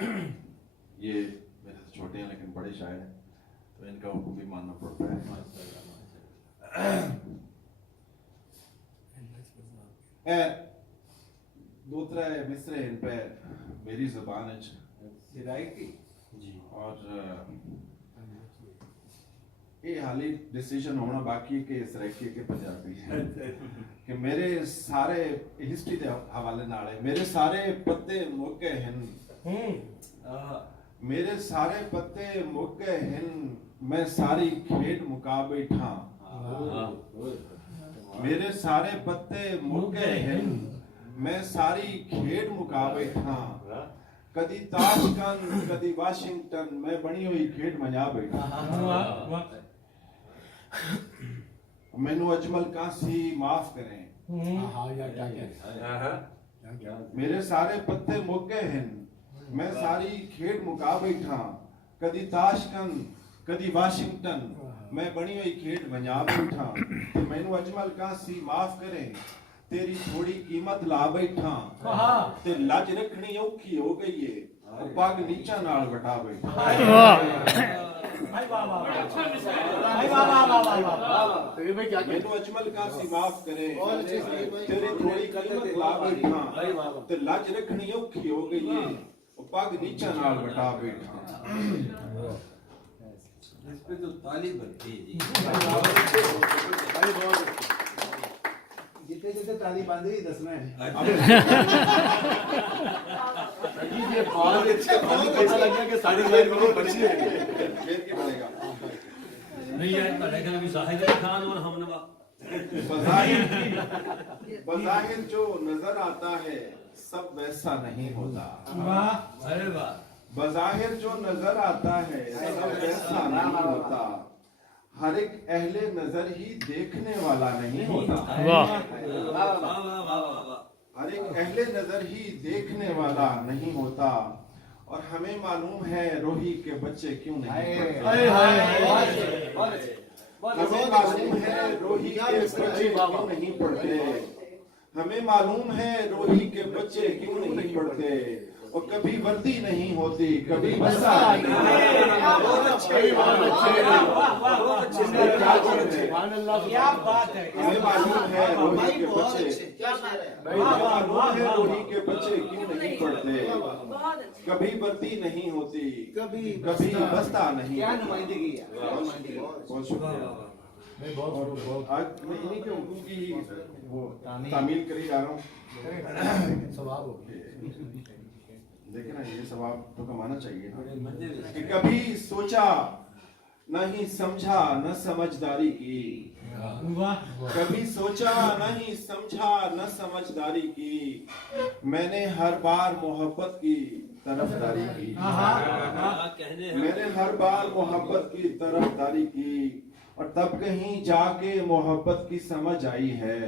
ये मेरे से छोटे हैं लेकिन बड़े शायर हैं, तो इनका हुक्म भी मानना पड़ता है। दो तरह मिसरे इन पे मेरी ज़बान है जी, और ये हाली डिसीजन होना बाकी है कि सराइकी के पंजाबी कि मेरे सारे हिस्ट्री के हवाले नाल है, मेरे सारे पत्ते मुक गए हैं, मेरे सारे पत्ते मुक गए हैं, मैं सारी खेड मुका बैठा, मेरे सारे पत्ते मुक गए हैं, मैं सारी खेड मुका बैठा, कदी ताशकंद कदी वाशिंगटन, मैं बनी हुई खेड मजा बैठा। मैनू अजमल कासी माफ करें, मेरे सारे पत्ते मुक गए हैं, मैं सारी खेड मुका बैठा, कदी ताशकंद कदी वाशिंगटन, मैं बनी हुई खेड मजा बैठा, तो मैनू अजमल कासी माफ करें, तेरी थोड़ी कीमत ला बैठा, ते लज रखनी औखी हो गई है, पग नीचा नाल वटा बैठा। मैनू अजमल कासी माफ करे, तेरी थोड़ी कीमत ला बैठा, ते लज रखनी औखी हो गई है, पग नीचा नाल वटा बैठा। इस पे तो ताली बनती है जी। जितने जितने ताली बांधी ही दसना है। ये बहुत अच्छा, ऐसा लगता है कि सारी लाइन में बची है। शेर की बनेगा नहीं यार, पढ़ेगा भी जाहिद अली खान और हमनवा। बज़ाहिर जो नजर आता है सब वैसा नहीं होता। वाह, अरे वाह। बज़ाहिर जो नजर आता है सब वैसा नहीं होता, हर एक अहले नजर ही देखने वाला नहीं होता। हर एक अहले नजर ही देखने वाला नहीं होता, और हमें मालूम है रोही के बच्चे क्यों नहीं पढ़ते। हमें मालूम है रोही के बच्चे क्यों नहीं पढ़ते, हमें मालूम है रोही के बच्चे क्यों नहीं पढ़ते, और कभी वर्दी नहीं होती कभी बसा नहीं। क्या बात है, हमें मालूम है रोही के बच्चे, रोही के बच्चे क्यों नहीं पढ़ते, कभी वर्दी नहीं होती कभी बस्ता नहीं। क्या नुमाइंदगी है। बहुत शुक्रिया। आज मैं इन्हीं के हुक्म की वो तामील करी जा रहा हूँ। देखिए ना, ये सवाब तो कमाना चाहिए ना। कि कभी सोचा नहीं समझा न समझदारी की, कभी सोचा नहीं समझा न समझदारी की, मैंने हर बार मोहब्बत की तरफदारी की, मैंने हर बार मोहब्बत की तरफदारी की, और तब कहीं जाके मोहब्बत की समझ आई है,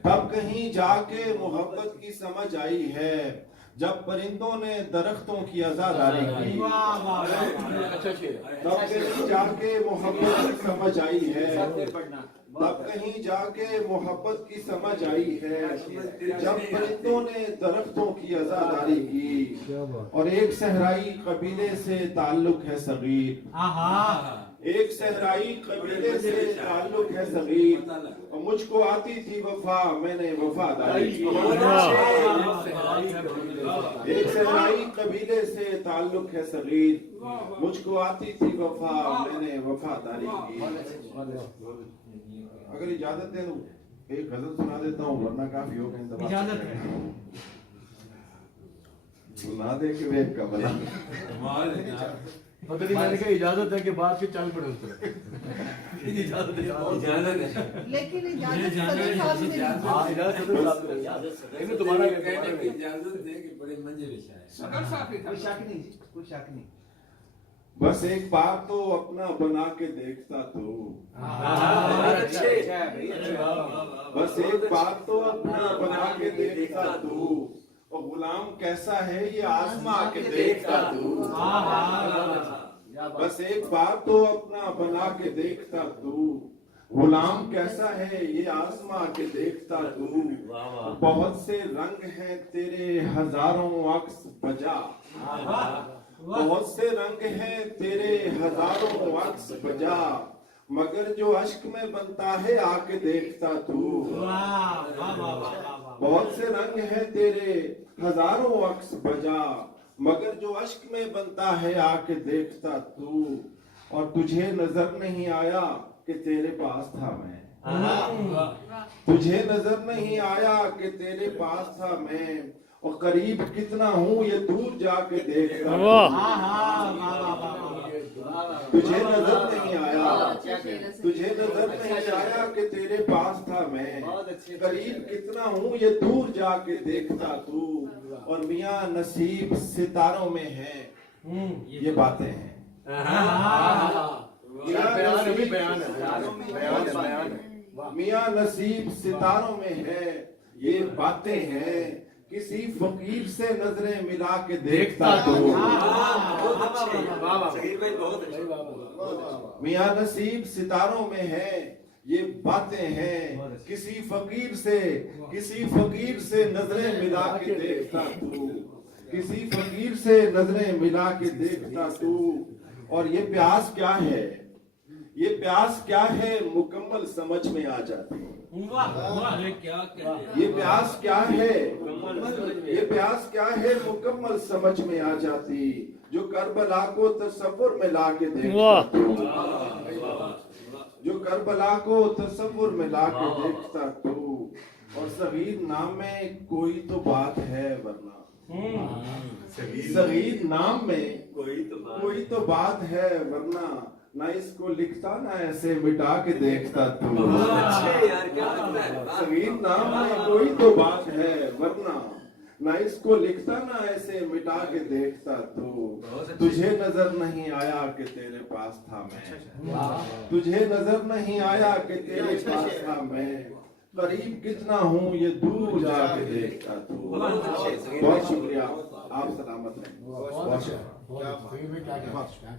तब कहीं जाके मोहब्बत की समझ आई है, जब परिंदों ने दरख्तों की आजादारी की, तब कहीं जाके मोहब्बत की समझ आई है, तब कहीं जाके मोहब्बत की समझ आई है, जब परिंदों ने दरख्तों की आजादारी की, और एक सहराई कबीले से ताल्लुक है सगीर, एक सहराई कबीले से ताल्लुक है सगीर, और मुझको आती थी वफा मैंने वफादारी की। एक सहराई कबीले से ताल्लुक है सगीर, मुझको आती थी वफा मैंने वफादारी की। अगर इजाजत दें तो एक गजल सुना देता हूँ, वरना काफी हो गए। इजाजत है। सुना दे के वे कबला पता नहीं, मैंने कहा इजाजत है कि बाद के चल पड़े उस पर। इजाजत है, लेकिन इजाजत हाँ इजाजत है, तुम्हारा इजाजत दे के बड़े मंजे विषय कोई शक नहीं, कोई शक नहीं। बस एक बार तो अपना बना के देखता तो, बस एक बार तो अपना बना के देखता तू, और गुलाम कैसा है ये आजमा के देखता तू। बस एक बार तो अपना बना के देखता तू, गुलाम कैसा है ये आजमा के देखता तू। बहुत से रंग हैं तेरे हजारों अक्स बजा, बहुत से रंग हैं तेरे हजारों अक्स बजा, मगर जो अश्क में बनता है आके देखता तू। बहुत से रंग हैं तेरे हजारों अक्स बजा, मगर जो अश्क में बनता है आके देखता तू। और तुझे नजर नहीं आया कि तेरे पास था मैं, तुझे नजर नहीं आया कि तेरे पास था मैं, और करीब कितना हूँ ये दूर जाके देखता तुझे नजर नहीं आया, तुझे नजर नहीं आया कि तेरे पास था मैं, करीब कितना हूँ ये दूर जाके देखता तू। और मियाँ नसीब सितारों में है ये बातें हैं। मियाँ नसीब सितारों में है ये बातें हैं, किसी फकीर से नजरें मिला के देखता तो। मियाँ नसीब सितारों में है ये बातें हैं, किसी फकीर से नजरें मिला के देखता तू, किसी फकीर से नजरें मिला के देखता तू। और ये प्यास क्या है, ये प्यास क्या है मुकम्मल समझ में आ जाती। ये प्यास क्या है, ये प्यास क्या है मुकम्मल समझ में आ जाती, जो करबला को तसव्वुर में ला के देखता तू, जो करबला को तसव्वुर में ला के देखता तू। और सगीर नाम में कोई तो बात है वरना, सगीर नाम में कोई तो बात है वरना, ना इसको लिखता ना ऐसे मिटा के देखता तू। सगीर नाम में कोई तो बात है वरना, ना इसको लिखता ना ऐसे मिटा के देखता तू। तुझे नजर नहीं आया कि तेरे पास था मैं, तुझे नजर नहीं आया कि तेरे पास था मैं, करीब कितना हूँ ये दूर जाके देखता तू। बहुत शुक्रिया, आप सलामत रहें। बहुत शुक्रिया।